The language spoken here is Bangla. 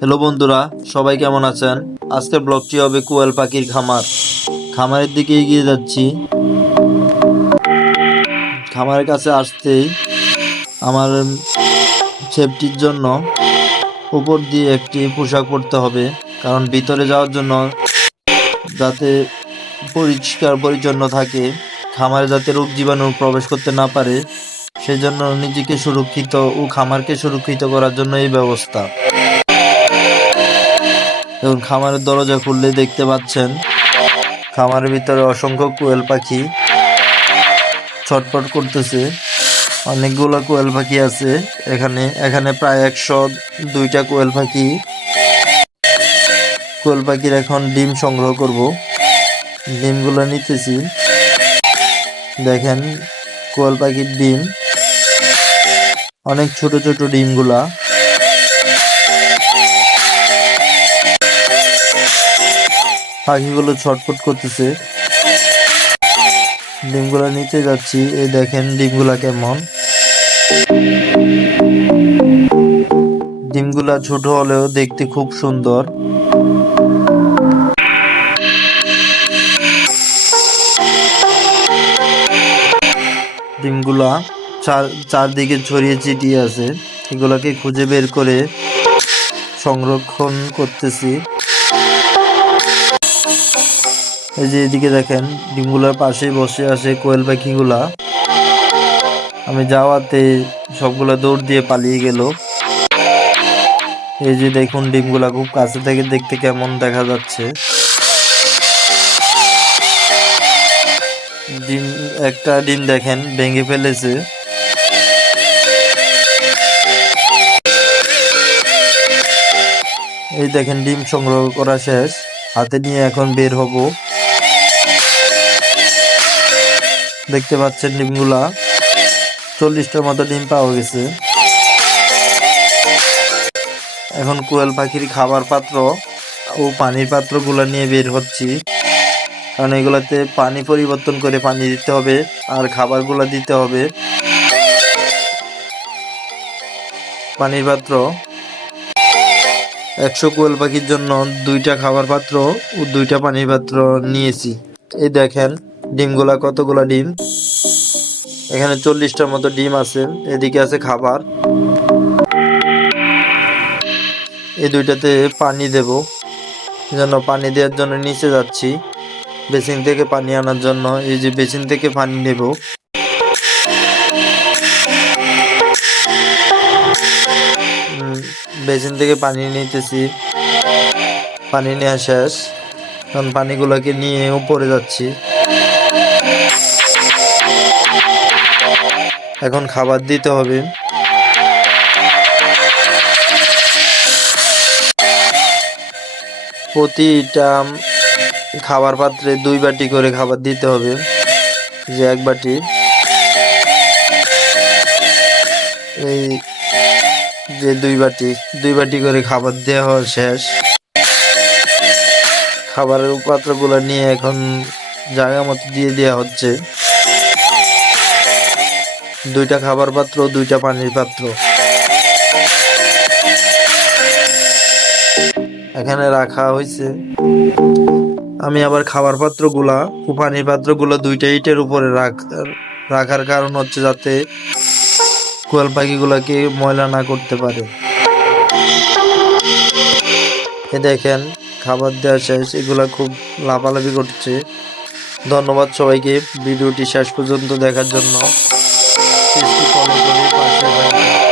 হ্যালো বন্ধুরা, সবাই কেমন আছেন? আজকের ব্লগটি হবে কোয়েল পাখির খামারের দিকে এগিয়ে যাচ্ছি। খামারের কাছে আসতেই আমার সেফটির জন্য উপর দিয়ে একটি পোশাক পরতে হবে, কারণ ভিতরে যাওয়ার জন্য যাতে পরিষ্কার পরিচ্ছন্ন থাকে, খামারে যাতে রোগ জীবাণু প্রবেশ করতে না পারে, সেজন্য নিজেকে সুরক্ষিত ও খামারকে সুরক্ষিত করার জন্য এই ব্যবস্থা। এবং খামারের দরজা খুললে দেখতে পাচ্ছেন খামারের ভিতরে অসংখ্য কোয়েল পাখি ছটফট করতেছে। অনেকগুলো কোয়েল পাখি আছে এখানে প্রায় 102টা কোয়েল পাখির এখন ডিম সংগ্রহ করব। ডিমগুলো নিতেছি। দেখেন কোয়েল পাখির ডিম, অনেক ছোট ছোট ডিমগুলা। পাখিগুলো ছটফট করতেছে। ডিমগুলা নিতে যাচ্ছি। এই দেখেন ডিমগুলা কেমন। ডিমগুলা ছোট হলেও দেখতে খুব সুন্দর। ডিমগুলা চারদিকে ছড়িয়ে ছিটিয়ে আছে। এগুলাকে খুঁজে বের করে সংরক্ষণ করতেছি। এই যে এদিকে দেখেন ডিমগুলার পাশে বসে আছে কোয়েল পাখিগুলা। আমি যাওয়াতে সবগুলা দৌড় দিয়ে পালিয়ে গেল। এই যে দেখুন ডিমগুলা খুব কাছে থেকে দেখতে কেমন দেখা যাচ্ছে। একটা ডিম দেখেন ভেঙে ফেলেছে। এই দেখেন ডিম সংগ্রহ করা শেষ। হাতে নিয়ে এখন বের হব। দেখতে পাচ্ছেন ডিমগুলা 40টার মতো ডিম পাওয়া গেছে। এখন কোয়েল পাখির খাবার পাত্র ও পানির পাত্রগুলো নিয়ে বের হচ্ছি, কারণ এগুলাতে পানি পরিবর্তন করে পানি দিতে হবে আর খাবারগুলো দিতে হবে। পানির পাত্র 100 কোয়েল পাখির জন্য 2টা খাবার পাত্র ও 2টা পানির পাত্র নিয়েছি। এই দেখেন ডিমগুলা কতগুলা ডিম। এখানে 40টার মতো ডিম আছে। এদিকে আছে খাবার। এই 2টাতে পানি দেব, জন্য পানি দেওয়ার জন্য নিচে যাচ্ছি বেসিন থেকে পানি আনার জন্য। এই যে বেসিন থেকে পানি নেব। বেসিন থেকে পানি নিতেছি। পানি নেওয়া শেষ। কারণ পানিগুলোকে নিয়ে উপরে যাচ্ছি। এখন খাবার দিতে হবে। প্রতিটা খাবার পাত্রে 2 বাটি করে খাবার দিতে হবে। যে 1 বাটি, এই যে 2 বাটি করে খাবার দেওয়া শেষ। খাবারের পাত্রগুলো নিয়ে এখন জায়গা মতো দিয়ে দেওয়া হচ্ছে। 2টা খাবার পাত্র, 2টা পানির পাত্র এখানে রাখা হয়েছে। আমি আবার খাবার পাত্রগুলা ও পানির পাত্রগুলো 2টা ইটের উপরে রাখার কারণ হচ্ছে যাতে কোয়েল পাখিগুলাকে ময়লা না করতে পারে। এ দেখেন খাবার দেওয়া শেষ। এগুলা খুব লাফালাফি করছে। ধন্যবাদ সবাইকে ভিডিওটি শেষ পর্যন্ত দেখার জন্য। ফলো করে পাশে থাকবেন।